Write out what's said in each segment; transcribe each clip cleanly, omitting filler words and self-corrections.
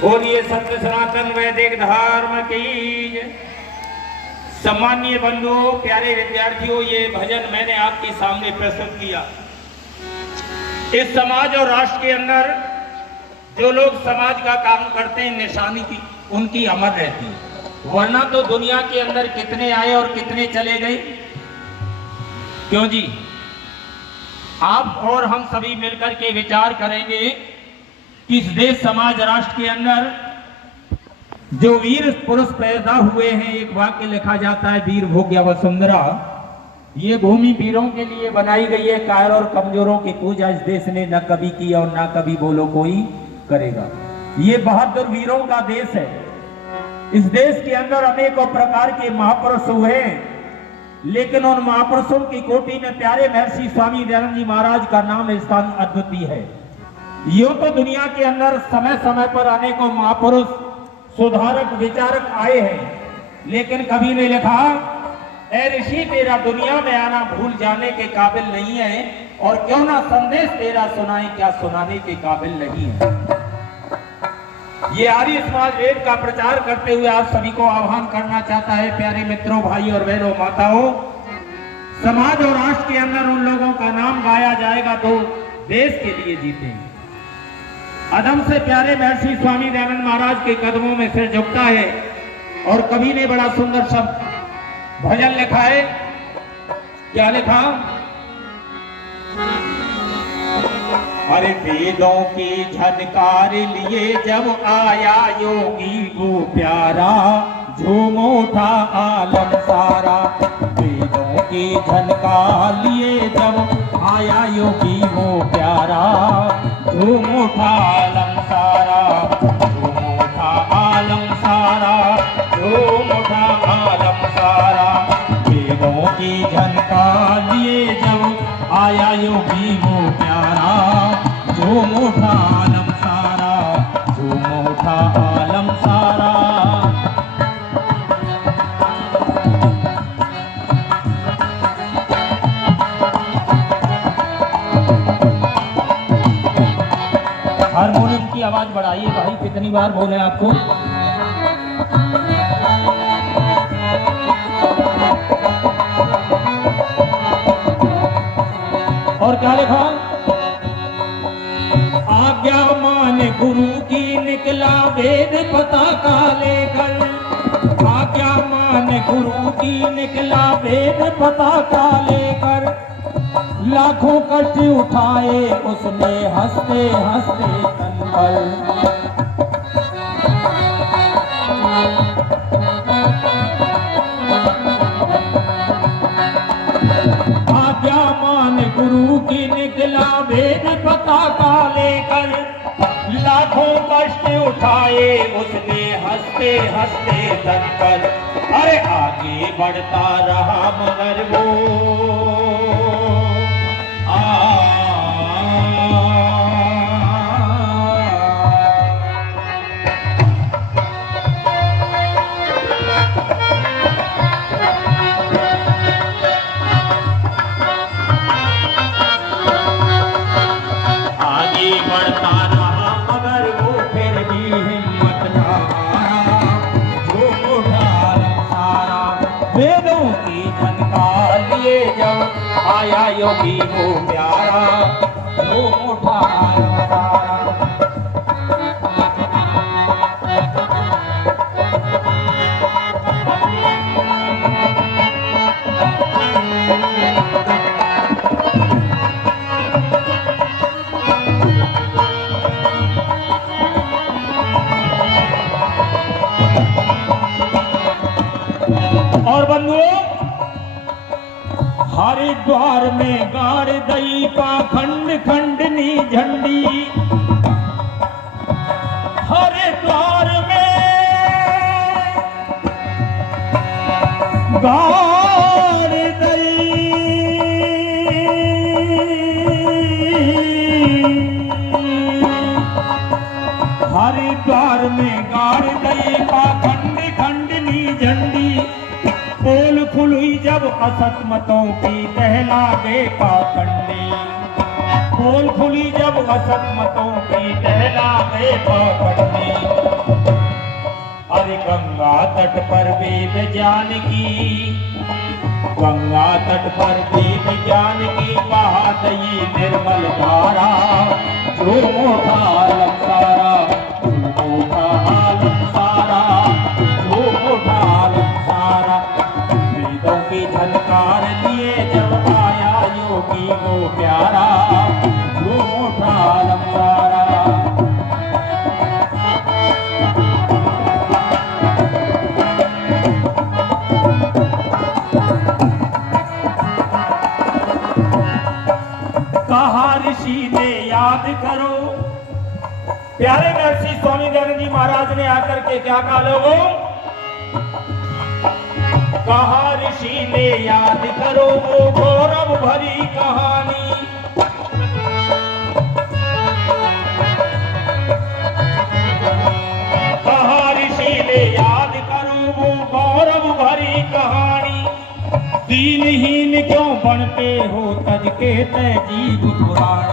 बोलिए सत्य सनातन वैदिक धर्म की जय। सम्मानीय बंधुओं, प्यारे विद्यार्थियों, ये भजन मैंने आपके सामने प्रस्तुत किया। इस समाज और राष्ट्र के अंदर जो लोग समाज का काम करते हैं, निशानी की उनकी अमर रहती है, वरना तो दुनिया के अंदर कितने आए और कितने चले गए। क्यों जी? आप और हम सभी मिलकर के विचार करेंगे कि इस देश समाज राष्ट्र के अंदर जो वीर पुरुष पैदा हुए हैं, एक वाक्य लिखा जाता है, वीर भोग्य वसुंधरा। ये भूमि वीरों के लिए बनाई गई है। कायर और कमजोरों की पूजा इस देश ने न कभी की और न कभी बोलो कोई करेगा। ये बहादुर वीरों का देश है। इस देश के अंदर अनेकों प्रकार के महापुरुष हुए हैं, लेकिन उन महापुरुषों की कोटि में प्यारे महर्षि स्वामी दयानंद जी महाराज का नाम स्थान अद्वितीय है। यूं तो दुनिया के अंदर समय समय पर अनेकों महापुरुष सुधारक विचारक आए हैं, लेकिन कभी ने लिखा, ऐ ऋषि तेरा दुनिया में आना भूल जाने के काबिल नहीं है, और क्यों ना संदेश तेरा सुनाए, क्या सुनाने के काबिल नहीं है। ये आर्य समाज वेद का प्रचार करते हुए आप सभी को आह्वान करना चाहता है, प्यारे मित्रों, भाई और बहनों, माताओं, समाज और राष्ट्र के अंदर उन लोगों का नाम गाया जाएगा तो देश के लिए जीतेंगे। अदम से प्यारे महर्षि स्वामी दयानंद महाराज के कदमों में सिर झुकता है, और कवि ने बड़ा सुंदर शब्द भजन लिखा है। क्या लिखा? अरे वेदों की झनकार लिए जब आया योगी वो प्यारा, झूम उठा आलम सारा। वेदों की झनकार लिए जब आया योगी वो प्यारा, झूम उठा आलम सारा, झूम उठा आलम सारा, झूम उठा आलम सारा। वेदों की झनकार लिए जब आया योगी वो प्यारा, झूम उठा आलम सारा, झूम उठा आलम सारा। हारमोनियम की आवाज बढ़ाइए भाई, कितनी बार बोले आपको। और क्या लिखा? आज्ञा मान गुरु की निकला वेद पताका लेकर। आज्ञा मान गुरु की निकला वेद पताका लेकर। लाखों कष्ट उठाए उसने हंसते हंसते तन पर। आज्ञा मान गुरु की निकला वेद पताका लेकर। लाखों कष्ट उठाए उसने हंसते हंसते तन पर। अरे आगे बढ़ता रहा मगर वो आया योगी को प्यारा, झूम उठा आलम सारा। और बंधुओं, हरिद्वार में गाड़ दई पाखंड खंडनी झंडी। हरिद्वार में गाड़ दई हरिद्वार में गाड़ दई पाखंड खंडनी झंडी। पोल खुली जब असत मतों की दहला गए पाखंडी। पोल खुली जब असत मतों की दहला गए पाखंडी। अरे गंगा तट पर वेद ज्ञान की, गंगा तट पर वेद ज्ञान की बहात ये निर्मल धारा, जो मोटा आलम सारा, जो मोटा आलम सारा, जो मोटा आलम सारा। वेदों की झनकार लिए जब आया योगी वो प्यारा, जो मोटा आलम सारा। कहा ऋषि ने याद करो, प्यारे महर्षि स्वामी दयानंद जी महाराज ने आकर के क्या कहा लोगों, कहा ऋषि ने याद करो वो गौरव भरी कहानी। कहा ऋषि ने याद करो वो गौरव भरी कहानी। दीनहीन क्यों बनते हो तज के तय जीव पुराण,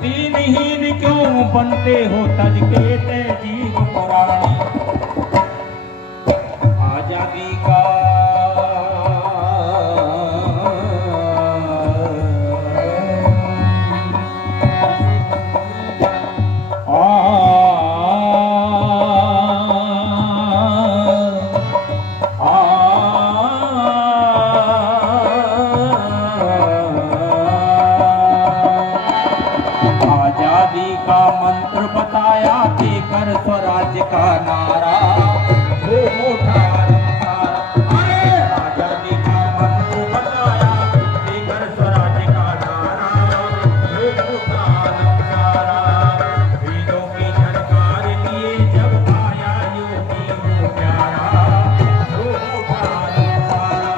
दीनहीन क्यों बनते हो तज के तय जीव पुराण। आजादी का बताया देकर स्वराज्य का नारा, वो मोटा आलम सारा। अरे आजादी का मंत्र बताया देकर स्वराज्य का नारा, वो मोटा आलम सारा। वेदों की झनकार लिए जब आया योगी वो प्यारा, वो मोटा आलम सारा।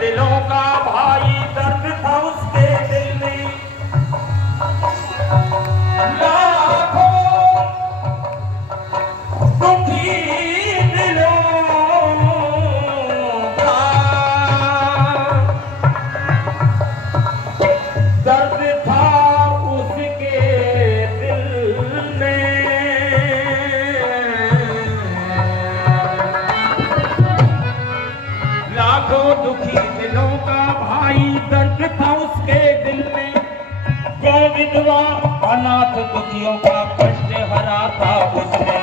दिलों का भाई दर्द था उसके दिल में, लाखों दुखी दिलों का दर्द था उसके दिल में। लाखों दुखी दिलों का भाई दर्द था उसके दिल में। गौ विधवा अनाथ दुखियों का कष्ट हरा था उसने,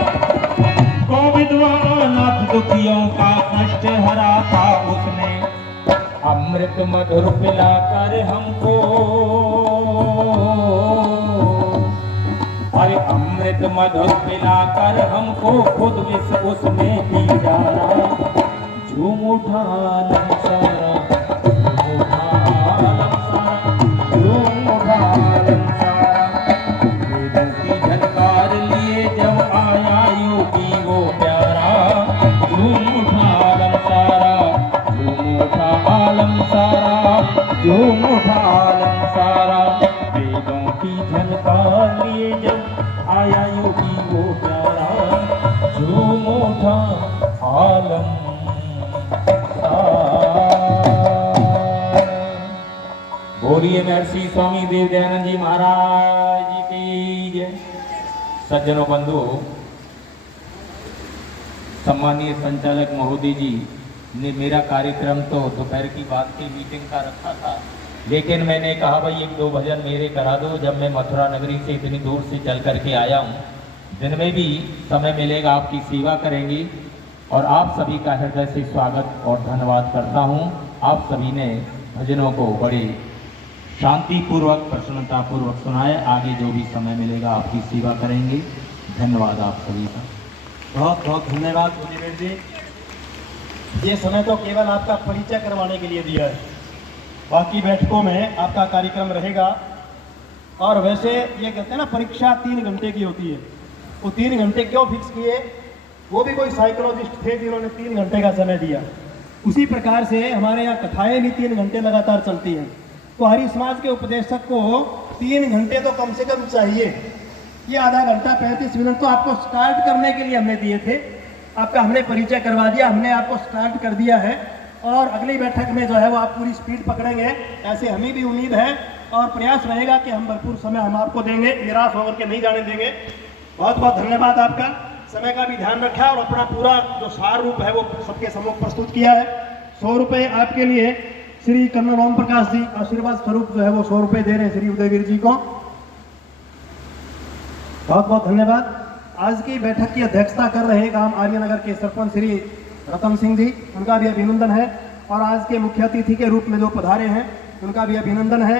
गौ विधवा अनाथ दुखियों का कष्ट हरा था उसने। अमृत मधुर पिलाकर हमको, अरे अमृत मधुर पिलाकर हमको खुद विष उसमें पी डाला। झूम उठा आलम सारा, झूम उठा आलम सारा, झूम उठा आलम सारा। वेदों की झनकार लिए जब आया योगी वो प्यारा, झूम उठा आलम सारा, झूम उठा आलम सारा, झूम उठा आलम सारा। वेदों की झनकार लिए जब आया योगी वो प्यारा, झूम उठा आलम। बोलिए महर्षि स्वामी देव दयानंद जी महाराज जी की जय। सज्जनों बंधु, सम्मानीय संचालक महोदय जी ने मेरा कार्यक्रम तो दोपहर की बात की मीटिंग का रखा था, लेकिन मैंने कहा भाई 1-2 भजन मेरे करा दो। जब मैं मथुरा नगरी से इतनी दूर से चल करके आया हूँ, दिन में भी समय मिलेगा आपकी सेवा करेंगे। और आप सभी का हृदय से स्वागत और धन्यवाद करता हूँ। आप सभी ने भजनों को बड़े शांतिपूर्वक प्रसन्नतापूर्वक सुनाए। आगे जो भी समय मिलेगा आपकी सेवा करेंगे। धन्यवाद आप सभी का। बहुत बहुत धन्यवाद मुनिवेद जी। ये समय तो केवल आपका परिचय करवाने के लिए दिया है, बाकी बैठकों में आपका कार्यक्रम रहेगा। और वैसे ये कहते हैं ना, परीक्षा 3 घंटे की होती है। वो 3 घंटे क्यों फिक्स किए? वो भी कोई साइकोलॉजिस्ट थे जिन्होंने 3 घंटे का समय दिया। उसी प्रकार से हमारे यहाँ कथाएं भी 3 घंटे लगातार चलती हैं। तो हरि समाज के उपदेशक को 3 घंटे तो कम से कम चाहिए। ये आधा घंटा 35 मिनट तो आपको स्टार्ट करने के लिए हमने दिए थे, आपका हमने परिचय करवा दिया, हमने आपको स्टार्ट कर दिया है। और अगली बैठक में जो है वो आप पूरी स्पीड पकड़ेंगे, ऐसे हमें भी उम्मीद है और प्रयास रहेगा कि हम भरपूर समय हम आपको देंगे, निराश होकर के नहीं जाने देंगे। बहुत बहुत धन्यवाद आपका, समय का भी ध्यान रखा और अपना पूरा जो सार रूप है वो सबके सम्मुख प्रस्तुत किया है। 100 रुपये आपके लिए श्री कर्नल ओम प्रकाश जी आशीर्वाद स्वरूप जो है वो 100 रुपये दे रहे हैं श्री उदयवीर जी को। बहुत बहुत धन्यवाद। आज की बैठक की अध्यक्षता कर रहे गांव आर्यनगर के सरपंच श्री रतन सिंह जी, उनका भी अभिनंदन है। और आज के मुख्य अतिथि के रूप में जो पधारे हैं उनका भी अभिनंदन है।